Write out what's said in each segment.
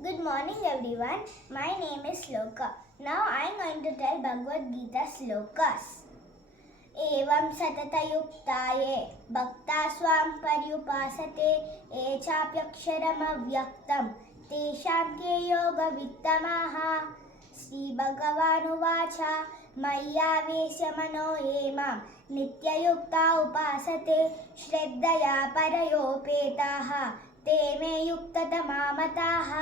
Good morning everyone. My name is Shloka. Now I am going to tell Bhagavad Gita slokas. एवं सततयुक्ताये भक्ता स्वां पर्युपासते ये चाप्यक्षरमव्यक्तं तेषां के योगवित्तमाः श्रीभगवानुवाच मय्यावेश्य मनो ये मां नित्ययुक्ता उपासते श्रद्धया परयोपेताः ते मे युक्ततमा मताः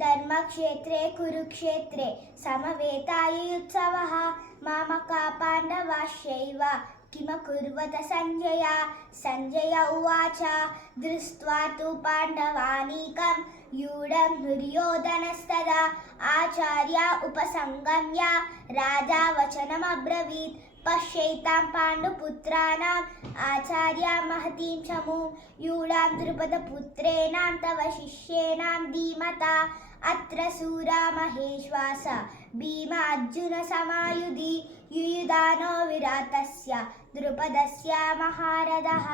धर्मक्षेत्रे कुरुक्षेत्रे समवेतायुत्सवः मामका पाण्डवाश्चैव किमकुर्वत सञ्जय सञ्जय उवाच दृष्ट्वा तु पाण्डवानीकं व्यूढं दुर्योधनस्तदा आचार्य उपसंगम्य राजा वचनमब्रवीत् पश्यैतां पाण्डुपुत्राणाम् आचार्या महतीं चमूं व्यूढां द्रुपदपुत्रेणां तव शिष्येणां धीमता अत्र सूरा महेश्वास भीमार्जुनसमायुधि युयुधानो विराटस्य द्रुपदस्य महारथः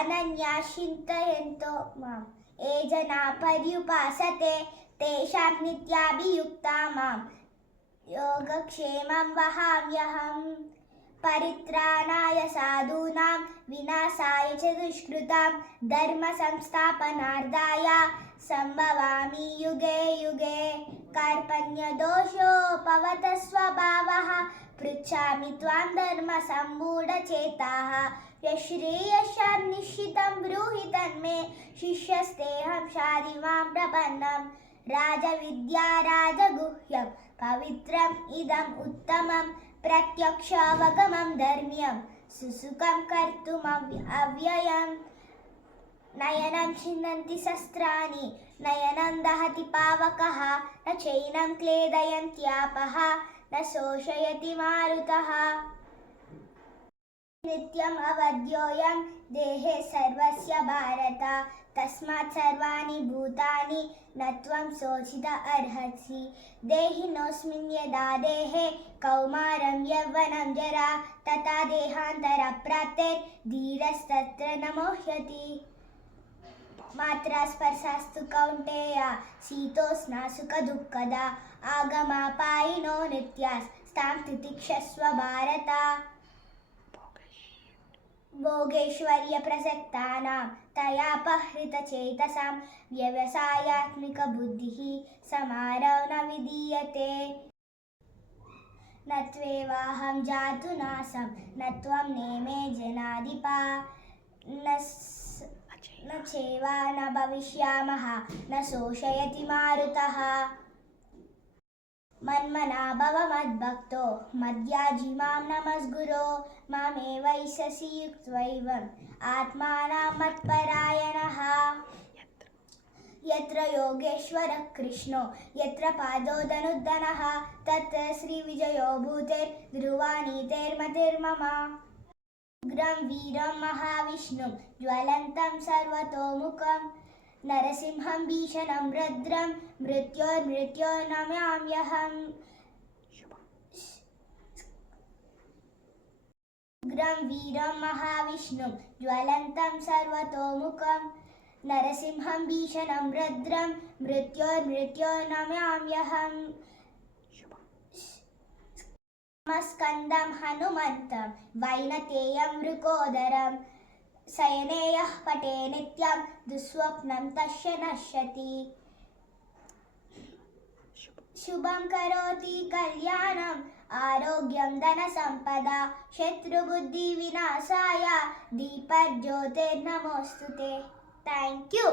अनन्या चिन्तयन्तो मां ये जना पर्युपासते तेषां नित्याभियुक्ता मां योगक्षेमं वहाम्यहम् परित्राणाय साधूनां विनाशाय च दुष्कृतां धर्मसंस्थापनार्थाय सम्भवामि युगे युगे कार्पण्यदोषोपवत स्वभावः पृच्छामि त्वां धर्मसम्मूढचेताः यश्रेयसां निश्चितं ब्रूहि तन्मे शिष्यस्तेऽहं शाधिमां प्रपन्नम् राजविद्या राजगुह्यं पवित्रम् इदम् उत्तमं प्रत्यक्षावगमं धर्म्यं सुसुखं कर्तुम् अव्ययम् नयनं छिन्दन्ति शस्त्राणि नयनं दहति पावकः न चैनं क्लेदयन्त्यापः न शोषयति मारुतः नित्यम् अवध्योऽयं देहे सर्वस्य भारत तस्मात् सर्वाणि भूतानि न त्वं शोचित अर्हसि देहिनोऽस्मिन् यदा देहे कौमारं यौवनं जरा तथा देहान्तरप्राप्तिर्धीरस्तत्र न मोह्यति मात्रा स्पर्शास्तु कौन्तेय शीतोष्णा सुखदुःखदा आगमापायिनो नित्यास्तां तितिक्षस्व भारत भोगैश्वर्यप्रसक्तानां तयापहृतचेतसां व्यवसायात्मिकबुद्धिः समारौ न विधीयते न त्वेवाहं जातु नासं न त्वं नेमे जनाधिपा न चैवा न भविष्यामः न शोषयति मारुतः मन्मना भव मद्भक्तो मद्याजी मां नमस्कुरु मामेवैषसि युक्त्वैवम् आत्मानं मत्परायणः यत्र योगेश्वरः कृष्णो यत्र पादो धनुर्धनः तत्र श्रीविजयो भूतेर्ध्रुवा नीतेर्मतिर्मम उग्रं वीरं महाविष्णुं ज्वलन्तं सर्वतोमुखं नरसिंहं भीषणं रौद्रं मृत्योर्मृत्योर्नमाम्यहम् उग्रं वीरं महाविष्णुं ज्वलन्तं सर्वतोमुखं नरसिंहं भीषणं रौद्रं मृत्योर्मृत्योर्नमाम्यहम् स्कन्दं हनुमन्तं वैनतेयं वृकोदरं शयनेयः पटे नित्यं दुःस्वप्नं तस्य नश्यति शुभं करोति कल्याणम् आरोग्यं धनसम्पदा शत्रुबुद्धिविनाशाय दीपज्योतिर्नमोऽस्तुते। Thank you.